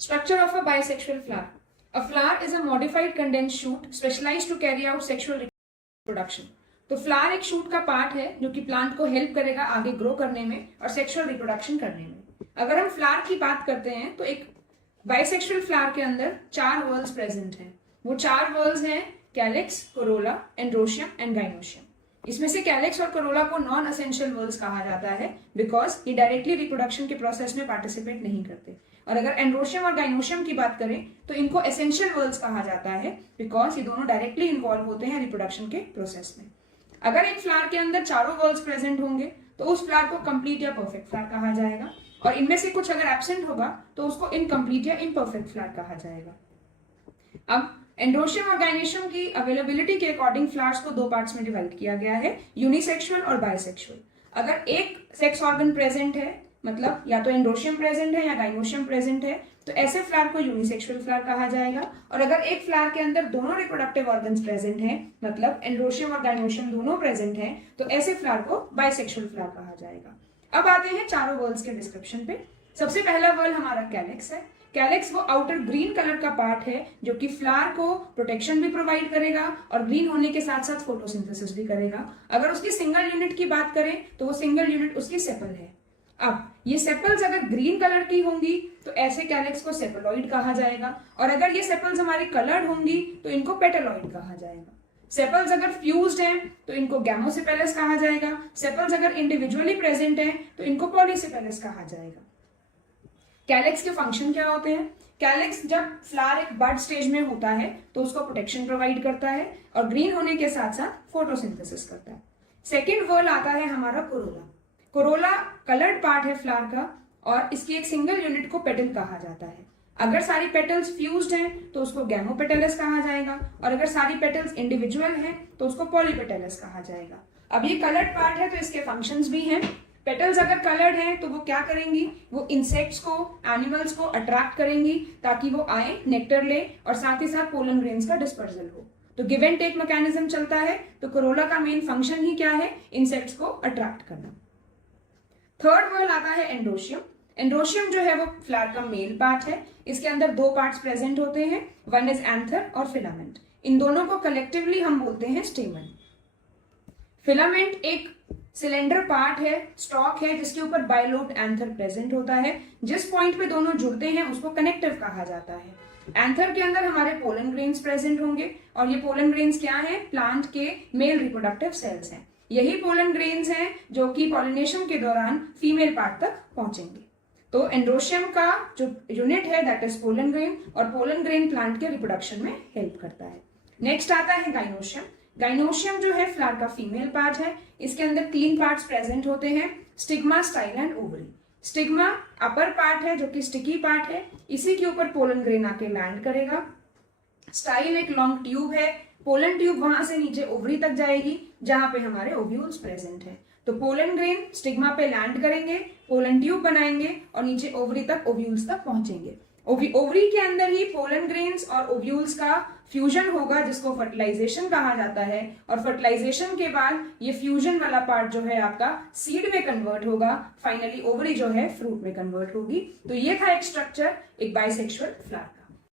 Structure of a bisexual flower. A flower is a modified condensed shoot specialized to carry out sexual reproduction. तो flower एक shoot का part है जो कि plant को help करेगा आगे ग्रो करने में और सेक्सुअल रिप्रोडक्शन करने में। अगर हम फ्लावर की बात करते हैं तो एक बाइसेक्सुअल फ्लावर के अंदर 4 वर्ल्स प्रेजेंट हैं। वो 4 वर्ल्स हैं calyx, Corolla, androecium and gynoecium. इसमें से कैलिक्स और कोरोला को नॉन असेंशियल वर्ल्स कहा जाता है बिकॉज ये डायरेक्टली रिप्रोडक्शन के प्रोसेस में पार्टिसिपेट नहीं करते। और अगर एंड्रोशियम और गाइनोशियम की बात करें तो इनको एसेंशियल वर्ल्स कहा जाता है बिकॉज ये दोनों डायरेक्टली इन्वॉल्व होते हैं रिप्रोडक्शन के प्रोसेस में। अगर एक फ्लावर के अंदर चारों वर्ल्स प्रेजेंट होंगे तो उस फ्लावर को कंप्लीट या परफेक्ट फ्लावर कहा जाएगा, और इनमें से कुछ अगर एब्सेंट होगा तो उसको इनकम्प्लीट या इम्परफेक्ट फ्लावर कहा जाएगा। अब एंड्रोशियम और गाइनोशियम की अवेलेबिलिटी के अकॉर्डिंग फ्लावर्स को 2 पार्ट्स में डिवाइड किया गया है, यूनिसेक्सुअल और बायसेक्सुअल। अगर एक सेक्स ऑर्गन प्रेजेंट है, मतलब या तो एंड्रोशियम प्रेजेंट है या गाइनोशियम प्रेजेंट है, तो ऐसे फ्लावर को यूनिसेक्सुअल फ्लावर कहा जाएगा। और अगर एक फ्लावर के अंदर दोनों रिप्रोडक्टिव ऑर्गन्स प्रेजेंट हैं, मतलब एंड्रोशियम और गाइनोशियम दोनों प्रेजेंट हैं, तो ऐसे फ्लावर को बायसेक्सुअल फ्लावर कहा जाएगा। अब आते हैं चारों वर्ल्स के डिस्क्रिप्शन पे। सबसे पहला वर्ल हमारा कैलिक्स है। कैलिक्स वो आउटर ग्रीन कलर का पार्ट है जो कि फ्लावर को प्रोटेक्शन भी प्रोवाइड करेगा और ग्रीन होने के साथ साथ फोटोसिंथेसिस भी करेगा। अगर उसकी सिंगल यूनिट की बात करें तो वो सिंगल यूनिट उसकी सेपल है। अब ये सेपल्स अगर ग्रीन कलर की होंगी तो ऐसे कैलिक्स को सेपलॉइड कहा जाएगा, और अगर ये सेपल्स हमारी कलर्ड होंगी तो इनको पेटलॉइड कहा जाएगा। सेपल्स अगर फ्यूज्ड हैं तो इनको गैमोसेपेलस कहा जाएगा। सेपल्स अगर इंडिविजुअली प्रेजेंट हैं तो इनको पॉलीसेपेलस कहा जाएगा। कैलिक्स के फंक्शन क्या होते हैं? कैलिक्स जब फ्लावर एक बड स्टेज में होता है तो उसको प्रोटेक्शन प्रोवाइड करता है और ग्रीन होने के साथ साथ फोटोसिंथेसिस करता है। सेकेंड वर्ल आता है हमारा कोरोला। कोरोला कलर्ड पार्ट है फ्लावर का और इसकी एक सिंगल यूनिट को पेटल कहा जाता है। अगर सारी पेटल्स फ्यूज्ड हैं तो उसको गैमोपेटलस कहा जाएगा, और अगर सारी पेटल्स इंडिविजुअल हैं तो उसको पॉलीपेटलस कहा जाएगा। अब ये कलर्ड पार्ट है तो इसके फंक्शंस भी हैं। पेटल्स अगर कलर्ड हैं तो वो क्या करेंगी, वो इंसेक्ट्स को, एनिमल्स को अट्रैक्ट करेंगी ताकि वो आए, नेक्टर ले और साथ ही साथ पोलन ग्रेन्स का डिस्पर्सल हो। तो गिव एंड टेक मैकेनिज्म चलता है। तो कोरोला का मेन फंक्शन ही क्या है? इंसेक्ट्स को अट्रैक्ट करना। थर्ड वर्ल आता है एंड्रोशियम। एंड्रोशियम जो है वो फ्लावर का मेल पार्ट है। इसके अंदर 2 पार्ट्स प्रेजेंट होते हैं, वन इज एंथर और फिलामेंट। इन दोनों को कलेक्टिवली हम बोलते हैं स्टेमन। फिलामेंट एक सिलेंडर पार्ट है, स्टॉक है, जिसके ऊपर बाइलोब्ड एंथर प्रेजेंट होता है। जिस पॉइंट पे दोनों जुड़ते हैं उसको कनेक्टिव कहा जाता है। एंथर के अंदर हमारे पोलन ग्रेन्स प्रेजेंट होंगे, और ये पोलन ग्रेन्स क्या है? प्लांट के मेल रिप्रोडक्टिव सेल्स हैं। यही पोलन ग्रेन्स हैं जो कि पॉलिनेशन के दौरान फीमेल पार्ट तक पहुंचेंगे। तो एंड्रोशियम का जो यूनिट है दैट इज पोलन ग्रेन, और पोलन ग्रेन प्लांट के रिप्रोडक्शन में हेल्प करता है। नेक्स्ट आता है गाइनोशियम। गाइनोशियम जो है फ्लावर का फीमेल पार्ट है। इसके अंदर 3 पार्ट्स प्रेजेंट होते हैं, stigma, style and ovary. Stigma upper part है जो कि स्टिकी पार्ट है, इसी के ऊपर पोलन ग्रेन आके लैंड करेगा। स्टाइल एक लॉन्ग ट्यूब है, पोलन ट्यूब वहां से नीचे ओवरी तक जाएगी जहां पे हमारे ओव्यूल्स प्रेजेंट हैं। तो पोलन ग्रेन स्टिग्मा पे लैंड करेंगे, पोलन ट्यूब बनाएंगे और नीचे ओवरी तक, ओव्यूल्स तक पहुंचेंगे। ओवरी के अंदर ही पोलन ग्रेन्स और ओव्यूल्स का फ्यूजन होगा जिसको फर्टिलाइजेशन कहा जाता है, और फर्टिलाइजेशन के बाद ये फ्यूजन वाला पार्ट जो है आपका सीड में कन्वर्ट होगा, फाइनली ओवरी जो है फ्रूट में कन्वर्ट होगी। तो ये था एक स्ट्रक्चर एक बाइसेक्सुअल फ्लावर।